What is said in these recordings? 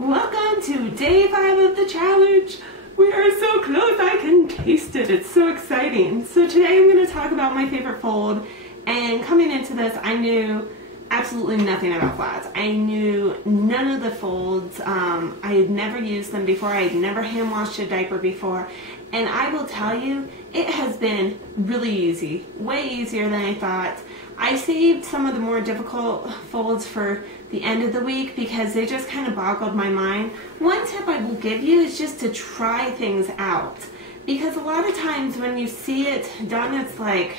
Welcome to day 5 of the challenge. We are so close, I can taste it. It's so exciting. So today I'm going to talk about my favorite fold. And coming into this, I knew absolutely nothing about flats. I knew none of the folds. I had never used them before. I had never hand washed a diaper before. And I will tell you, it has been really easy. Way easier than I thought. I saved some of the more difficult folds for the end of the week because they just kind of boggled my mind. One tip I will give you is just to try things out. Because a lot of times when you see it done, it's like,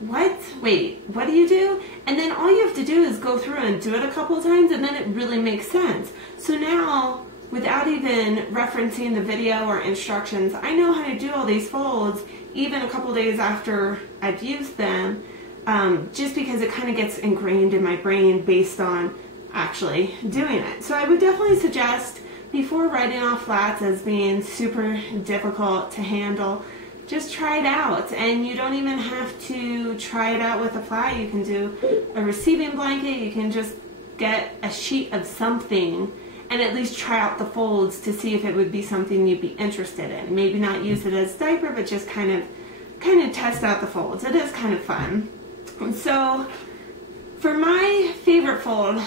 what? Wait, what do you do? And then all you have to do is go through and do it a couple of times and then it really makes sense. So now, without even referencing the video or instructions, I know how to do all these folds even a couple days after I've used them. Just because it kind of gets ingrained in my brain based on actually doing it. So I would definitely suggest, before writing off flats as being super difficult to handle, just try it out. And you don't even have to try it out with a flat. You can do a receiving blanket. You can just get a sheet of something and at least try out the folds to see if it would be something you'd be interested in. Maybe not use it as a diaper, but just kind of test out the folds. It is kind of fun. So for my favorite fold,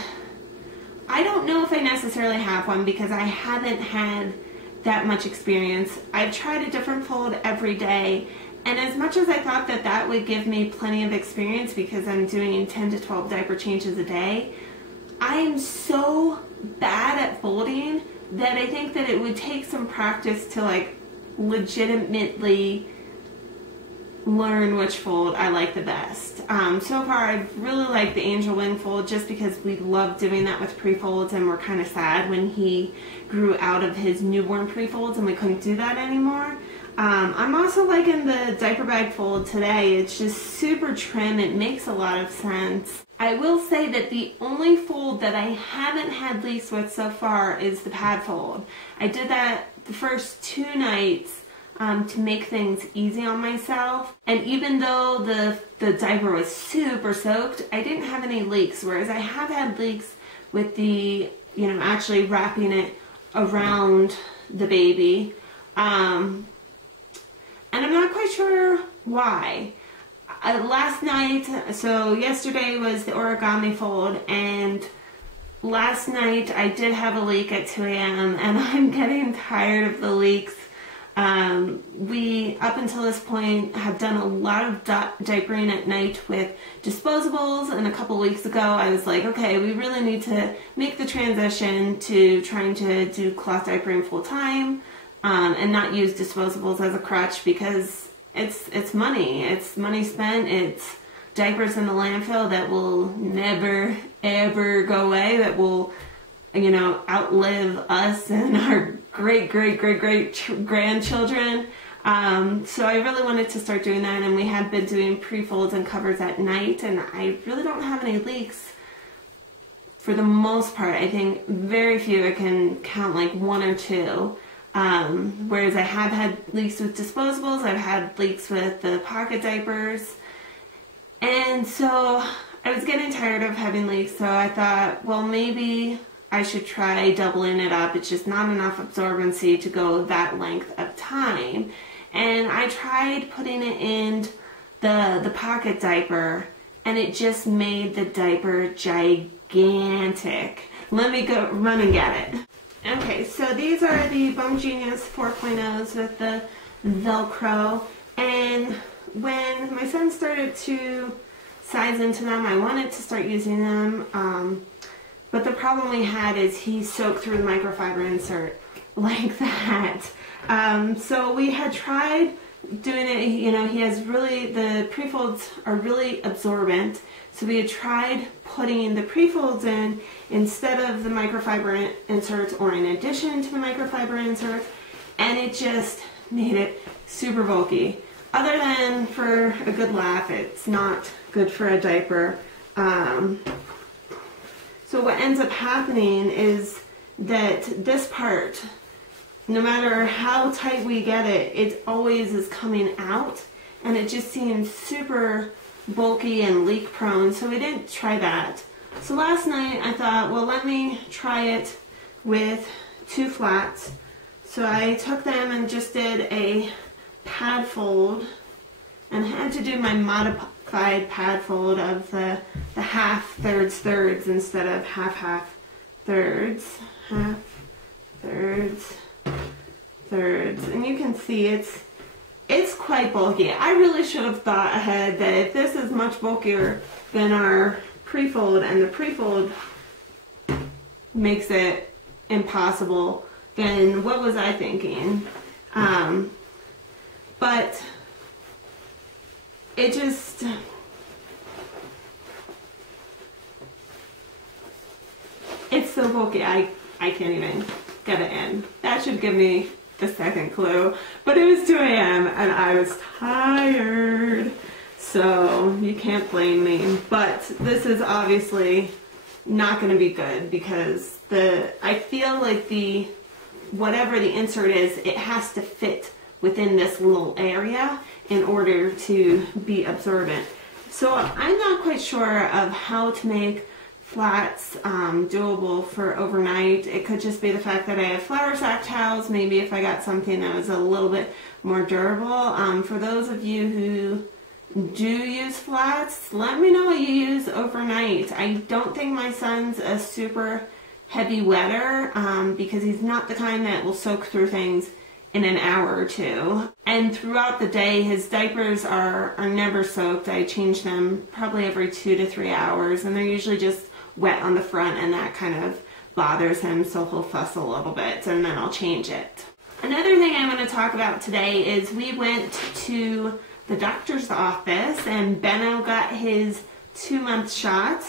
I don't know if I necessarily have one because I haven't had that much experience. I've tried a different fold every day, and as much as I thought that that would give me plenty of experience because I'm doing 10 to 12 diaper changes a day, I'm so bad at folding that I think that it would take some practice to like legitimately learn which fold I like the best. So far I've really liked the angel wing fold just because we love doing that with pre-folds, and we're kind of sad when he grew out of his newborn pre-folds and we couldn't do that anymore. I'm also liking the diaper bag fold today. It's just super trim. It makes a lot of sense. I will say that the only fold that I haven't had leaks with so far is the pad fold. I did that the first 2 nights to make things easy on myself, and even though the diaper was super soaked, I didn't have any leaks, whereas I have had leaks with the, actually wrapping it around the baby, and I'm not quite sure why. Last night, so yesterday was the origami fold, and last night I did have a leak at 2 a.m. and I'm getting tired of the leaks. We, up until this point, have done a lot of diapering at night with disposables, and a couple weeks ago I was like, okay, we really need to make the transition to trying to do cloth diapering full time, and not use disposables as a crutch because it's money. It's money spent. It's diapers in the landfill that will never ever go away, that will outlive us and our great grandchildren. So I really wanted to start doing that, and we had been doing pre-folds and covers at night, and I really don't have any leaks for the most part. I think very few. I can count like 1 or 2. Whereas I have had leaks with disposables, I've had leaks with the pocket diapers, and so I was getting tired of having leaks, so I thought, well, maybe I should try doubling it up. It's just not enough absorbency to go that length of time. And I tried putting it in the pocket diaper, and it just made the diaper gigantic. Let me go run and get it. Okay, so these are the Bone Genius 4.0s with the Velcro, and when my son started to size into them, I wanted to start using them. But the problem we had is he soaked through the microfiber insert like that. So we had tried doing it, he has really, the pre-folds are really absorbent. So we had tried putting the pre-folds in instead of the microfiber inserts or in addition to the microfiber inserts, and it just made it super bulky. Other than for a good laugh, it's not good for a diaper. So what ends up happening is that this part, no matter how tight we get it, it always is coming out, and it just seems super bulky and leak prone, so we didn't try that. So last night I thought, well, let me try it with 2 flats. So I took them and just did a pad fold, and had to do my modified pad fold of the half, thirds, thirds instead of half, half, thirds, half, thirds, thirds. And you can see it's quite bulky. I really should have thought ahead that if this is much bulkier than our pre-fold, and the pre-fold makes it impossible, then what was I thinking? But it just, it's so bulky, I can't even get it in. That should give me the second clue. But it was 2 a.m. and I was tired, so you can't blame me. But this is obviously not going to be good, because I feel like whatever the insert is, it has to fit within this little area in order to be absorbent. So I'm not quite sure of how to make flats doable for overnight. It could just be the fact that I have flour sack towels. Maybe if I got something that was a little bit more durable. For those of you who do use flats, let me know what you use overnight. I don't think my son's a super heavy wetter, because he's not the kind that will soak through things in an hour or 2. And throughout the day, his diapers are never soaked. I change them probably every 2 to 3 hours, and they're usually just wet on the front, and that kind of bothers him, so he'll fuss a little bit, and then I'll change it. Another thing I want to talk about today is we went to the doctor's office, and Benno got his 2-month shot.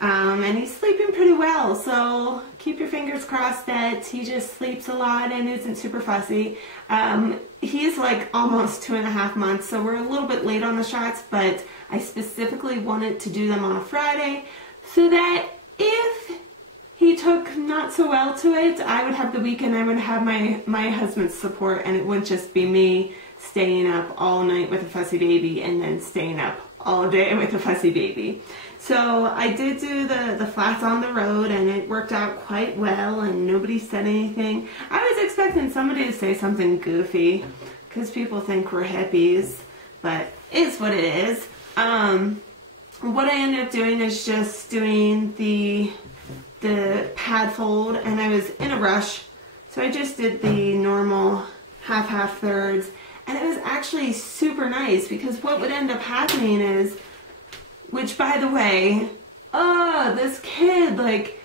And he's sleeping pretty well, so keep your fingers crossed that he just sleeps a lot and isn't super fussy. He's like almost 2.5 months, so we're a little bit late on the shots, but I specifically wanted to do them on a Friday so that if he took not so well to it, I would have the weekend, I would have my husband's support, and it wouldn't just be me staying up all night with a fussy baby and then staying up all day with a fussy baby. So I did do the flats on the road, and it worked out quite well, and nobody said anything. I was expecting somebody to say something goofy, because people think we're hippies, but it's what it is. What I ended up doing is just doing the pad fold, and I was in a rush, so I just did the normal half, half, thirds, and it was actually super nice, because what would end up happening is, which, by the way, this kid, like,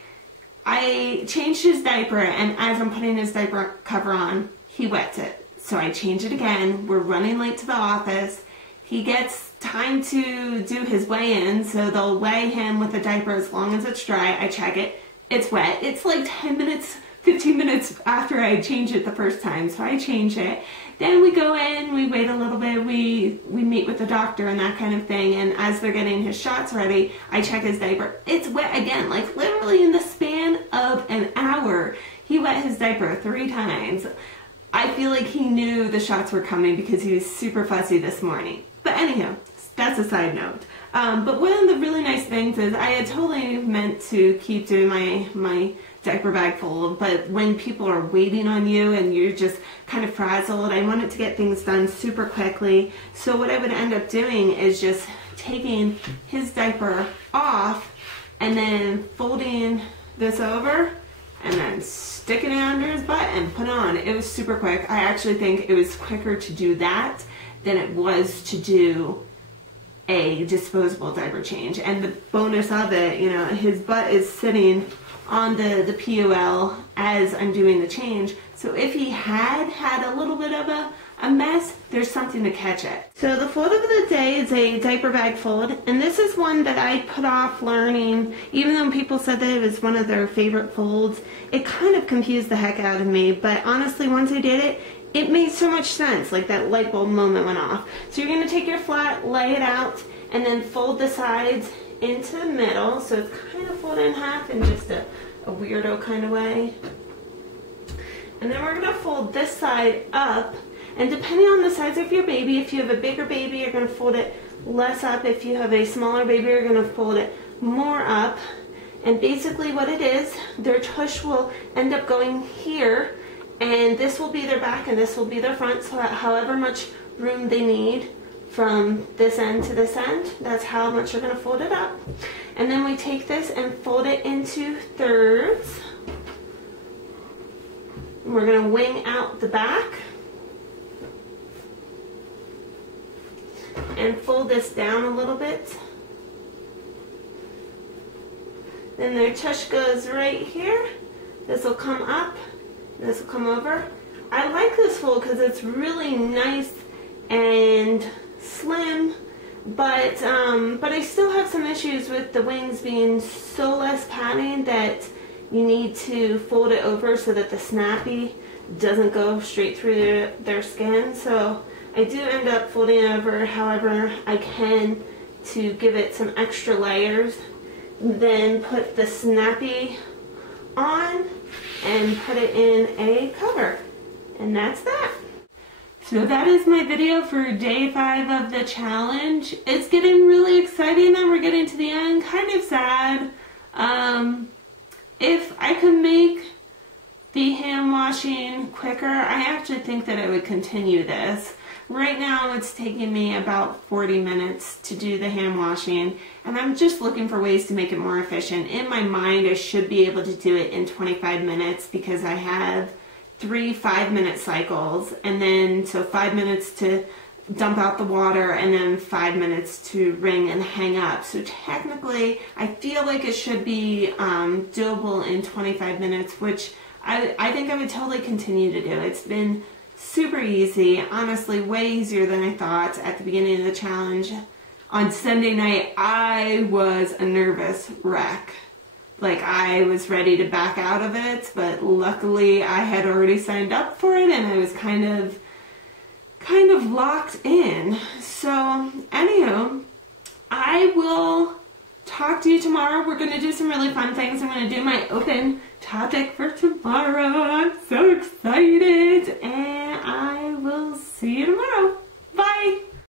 I changed his diaper, and as I'm putting his diaper cover on, he wets it. So I change it again. We're running late to the office. He gets time to do his weigh-in, so they'll weigh him with the diaper as long as it's dry. I check it. It's wet. It's like 10 minutes, 15 minutes after I changed it the first time, so I change it. Then we go in, we wait a little bit, we meet with the doctor and that kind of thing, and as they're getting his shots ready, I check his diaper. It's wet again, like literally in the span of an hour. He wet his diaper 3 times. I feel like he knew the shots were coming because he was super fussy this morning. But anyhow, that's a side note. But one of the really nice things is I had totally meant to keep doing my diaper bag fold, but when people are waiting on you and you're just kind of frazzled, I wanted to get things done super quickly. So what I would end up doing is just taking his diaper off and then folding this over and then sticking it under his butt and put it on. It was super quick. I actually think it was quicker to do that than it was to do a disposable diaper change. And the bonus of it, you know, his butt is sitting on the POL as I'm doing the change. So if he had a little bit of a mess, there's something to catch it. So the fold of the day is a diaper bag fold, and this is one that I put off learning. Even though people said that it was one of their favorite folds, it kind of confused the heck out of me, but honestly, once I did it, it made so much sense, like that light bulb moment went off. So you're gonna take your flat, lay it out, and then fold the sides into the middle, so it's kind of folded in half in just a weirdo kind of way. And then we're going to fold this side up, and depending on the size of your baby, if you have a bigger baby, you're going to fold it less up. If you have a smaller baby, you're going to fold it more up. And basically what it is, their tush will end up going here, and this will be their back and this will be their front, so that however much room they need from this end to this end, that's how much you're going to fold it up. And then we take this and fold it into thirds. We're going to wing out the back and fold this down a little bit. Then their tush goes right here. This will come up, this will come over. I like this fold because it's really nice and slim, but I still have some issues with the wings being so less padding that you need to fold it over so that the snappy doesn't go straight through their skin. So I do end up folding it over however I can to give it some extra layers. Then put the snappy on and put it in a cover. And that's that. So that is my video for day 5 of the challenge. It's getting really exciting and we're getting to the end. Kind of sad. If I could make the hand washing quicker, I actually think that I would continue this. Right now it's taking me about 40 minutes to do the hand washing, and I'm just looking for ways to make it more efficient. In my mind I should be able to do it in 25 minutes because I have 3 5-minute cycles, and then so 5 minutes to dump out the water and then 5 minutes to wring and hang up. So technically I feel like it should be doable in 25 minutes, which I think I would totally continue to do. It's been super easy, honestly way easier than I thought at the beginning of the challenge. On Sunday night I was a nervous wreck. Like I was ready to back out of it, but luckily I had already signed up for it and I was kind of locked in. So anywho, I will talk to you tomorrow. We're going to do some really fun things. I'm going to do my open topic for tomorrow. I'm so